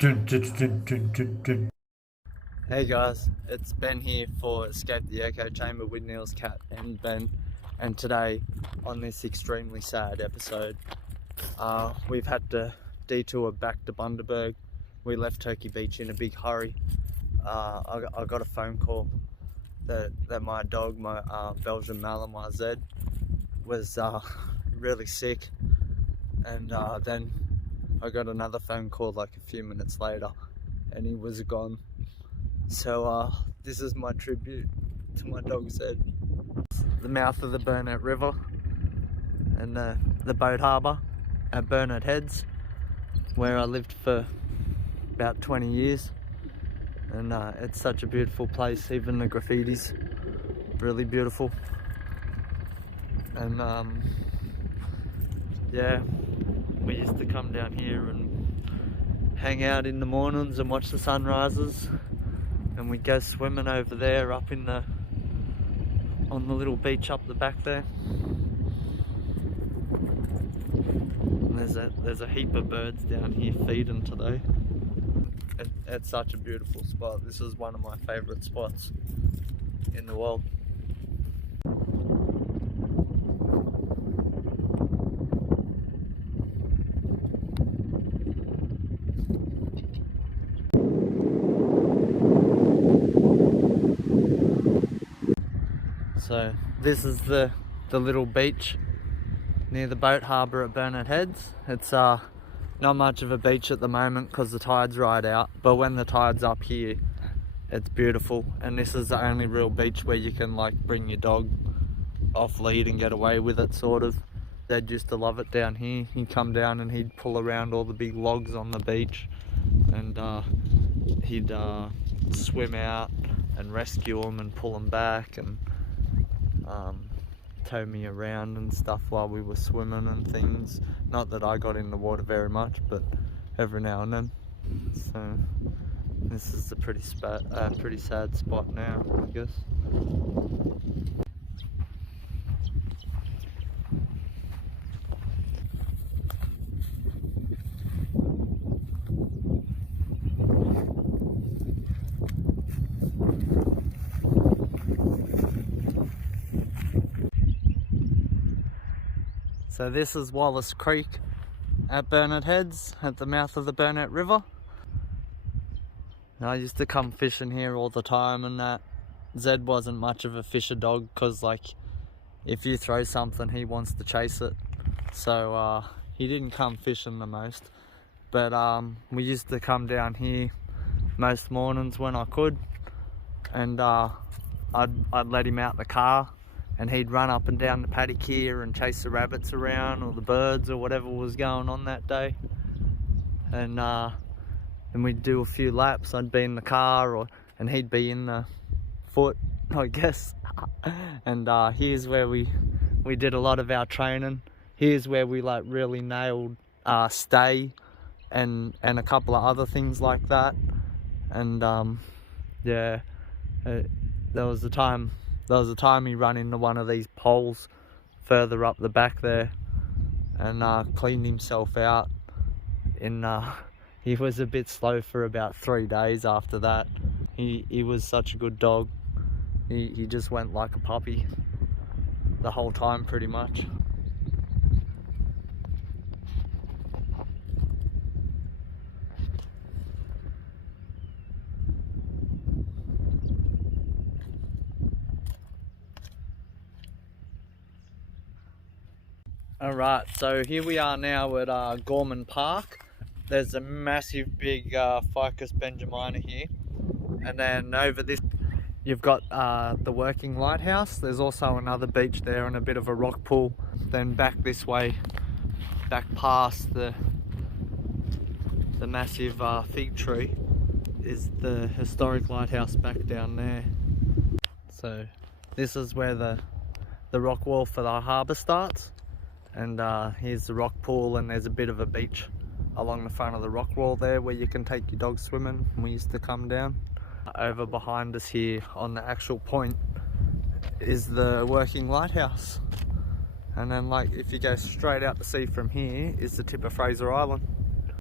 Hey guys, it's Ben here for Escape the Echo Chamber with Neil's cat and Ben, and today on this extremely sad episode we've had to detour back to Bundaberg. We left Turkey Beach in a big hurry. I got a phone call that my dog, my Belgian malinois Zed, was really sick, and then I got another phone call like a few minutes later and he was gone. So this is my tribute to my dog Zed. The mouth of the Burnett River and the boat harbour at Burnett Heads, where I lived for about 20 years, and it's such a beautiful place. Even the graffiti's really beautiful, and yeah, we used to come down here and hang out in the mornings and watch the sunrises, and we'd go swimming over there up in on the little beach up the back there. And there's a heap of birds down here feeding today. It's such a beautiful spot. This is one of my favourite spots in the world. So this is the little beach near the boat harbour at Burnett Heads. It's not much of a beach at the moment because the tide's right out, but when the tide's up here, it's beautiful. And this is the only real beach where you can like bring your dog off lead and get away with it, sort of. Dad used to love it down here. He'd come down and he'd pull around all the big logs on the beach, and he'd swim out and rescue them and pull them back, and tow me around and stuff while we were swimming and things. Not that I got in the water very much, but every now and then. So this is a pretty sad spot now, I guess. So this is Wallace Creek at Burnett Heads, at the mouth of the Burnett River. And I used to come fishing here all the time, and that Zed wasn't much of a fisher dog, because like if you throw something he wants to chase it. So he didn't come fishing the most, but we used to come down here most mornings when I could, and I'd let him out the car and he'd run up and down the paddock here and chase the rabbits around or the birds or whatever was going on that day. And we'd do a few laps. I'd be in the car and he'd be in the foot, I guess. And here's where we did a lot of our training. Here's where we like really nailed stay and a couple of other things like that. And yeah, there was a time he ran into one of these poles further up the back there and cleaned himself out. He was a bit slow for about 3 days after that. He was such a good dog. He just went like a puppy the whole time pretty much. Alright, so here we are now at Gorman Park. There's a massive big Ficus benjamina here, and then over this you've got the working lighthouse. There's also another beach there and a bit of a rock pool. Then back this way, back past the massive fig tree, is the historic lighthouse back down there. So this is where the rock wall for the harbour starts. And here's the rock pool, and there's a bit of a beach along the front of the rock wall there where you can take your dog swimming. We used to come down. Over behind us here on the actual point is the working lighthouse, and then like if you go straight out to sea from here is the tip of Fraser Island.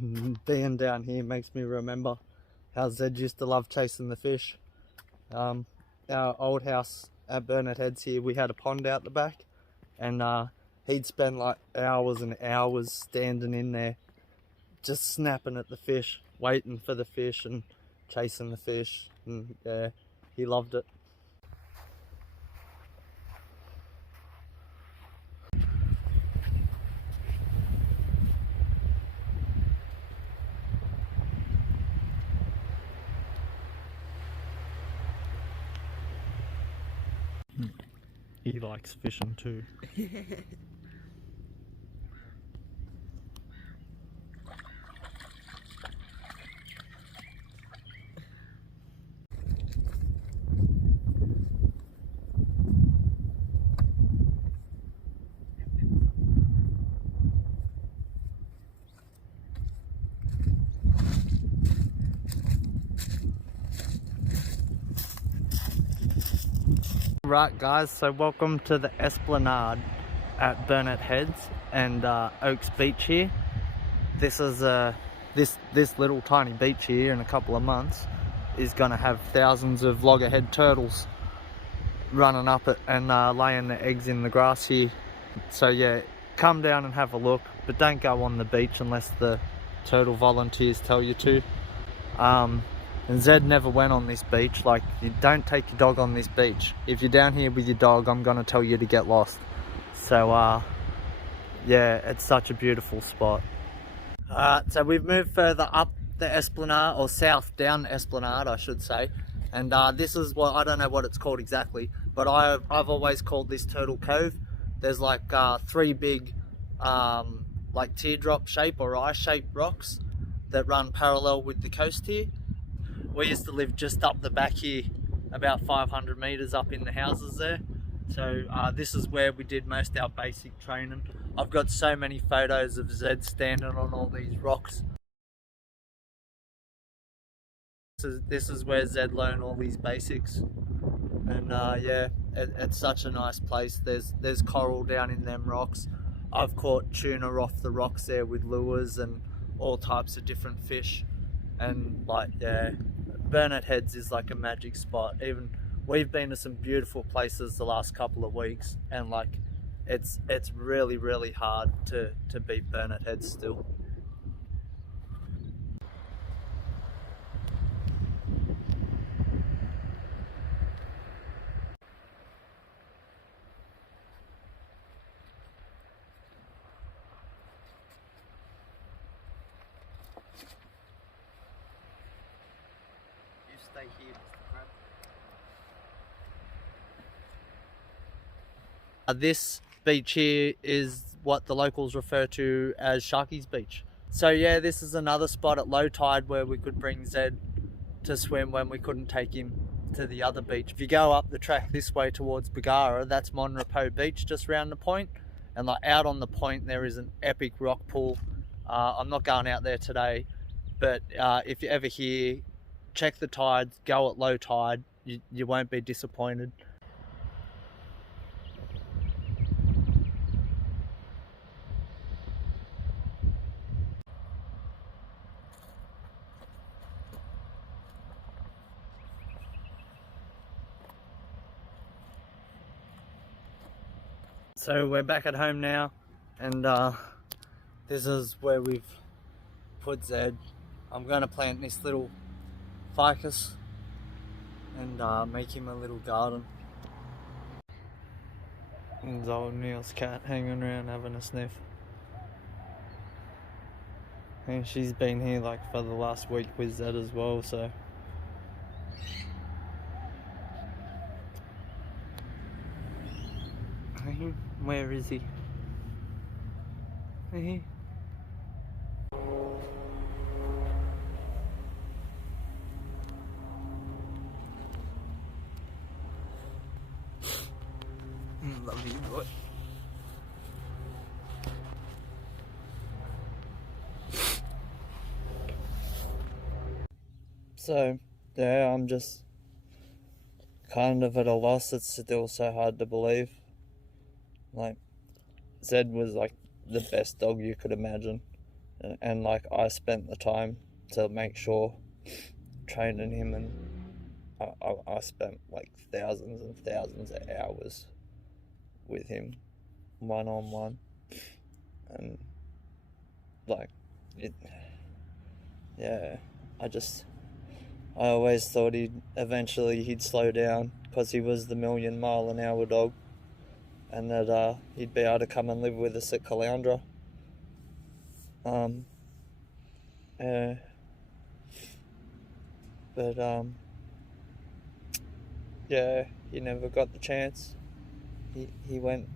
Being down here makes me remember how Zed used to love chasing the fish. Our old house at Burnett Heads here, we had a pond out the back, and he'd spend like hours and hours standing in there just snapping at the fish, waiting for the fish and chasing the fish, and yeah, he loved it. He likes fishing too. Right guys, so welcome to the Esplanade at Burnett Heads and Oaks Beach here. This is this little tiny beach here in a couple of months is going to have thousands of loggerhead turtles running up it and laying their eggs in the grass here. So yeah, come down and have a look, but don't go on the beach unless the turtle volunteers tell you to. And Zed never went on this beach. Like, you don't take your dog on this beach. If you're down here with your dog, I'm gonna tell you to get lost. So yeah, it's such a beautiful spot. So we've moved further up the Esplanade, or south down the Esplanade I should say, and this is what, I don't know what it's called exactly, but I've always called this Turtle Cove. There's like 3 big like teardrop shape or eye shaped rocks that run parallel with the coast here. We used to live just up the back here, about 500 meters up in the houses there. So this is where we did most of our basic training. I've got so many photos of Zed standing on all these rocks. This is where Zed learned all these basics. And yeah, it's such a nice place. There's coral down in them rocks. I've caught tuna off the rocks there with lures and all types of different fish. And like, yeah, Burnett Heads is like a magic spot. Even we've been to some beautiful places the last couple of weeks, and like it's really hard to beat Burnett Heads still. You stay here, Mr. Crab. This beach here is what the locals refer to as Sharky's Beach. So yeah, this is another spot at low tide where we could bring Zed to swim when we couldn't take him to the other beach. If you go up the track this way towards Bagara, that's Monrepo Beach just round the point, and like out on the point there is an epic rock pool. I'm not going out there today, but if you're ever here, check the tides, go at low tide, you won't be disappointed. So we're back at home now, and this is where we've put Zed. I'm going to plant this little ficus and make him a little garden. And old Neil's cat hanging around having a sniff. And she's been here like for the last week with Zed as well, so. Where is he? Hey. Love you, boy. So, yeah, I'm just kind of at a loss. It's still so hard to believe. Like, Zed was like the best dog you could imagine. and like I spent the time to make sure training him, and I spent like thousands and thousands of hours with him, one on one, and like it. Yeah, I always thought he'd slow down because he was the 1,000,000-mile-an-hour dog, and that he'd be able to come and live with us at Caloundra. Yeah, but yeah, he never got the chance. He went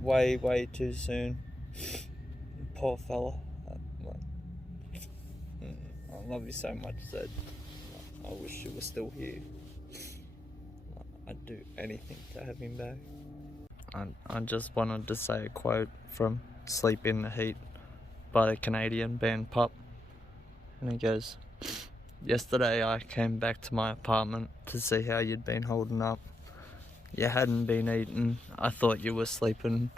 way too soon. Poor fella. I love you so much, Zed. I wish you were still here. I'd do anything to have him back. I just wanted to say a quote from Sleep in the Heat by the Canadian band Pup. And he goes, "Yesterday I came back to my apartment to see how you'd been holding up. You hadn't been eating. I thought you were sleeping,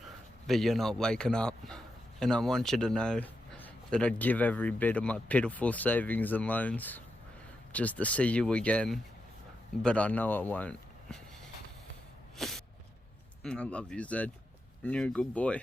but you're not waking up. And I want you to know that I'd give every bit of my pitiful savings and loans just to see you again, but I know I won't." I love you, Zed. You're a good boy.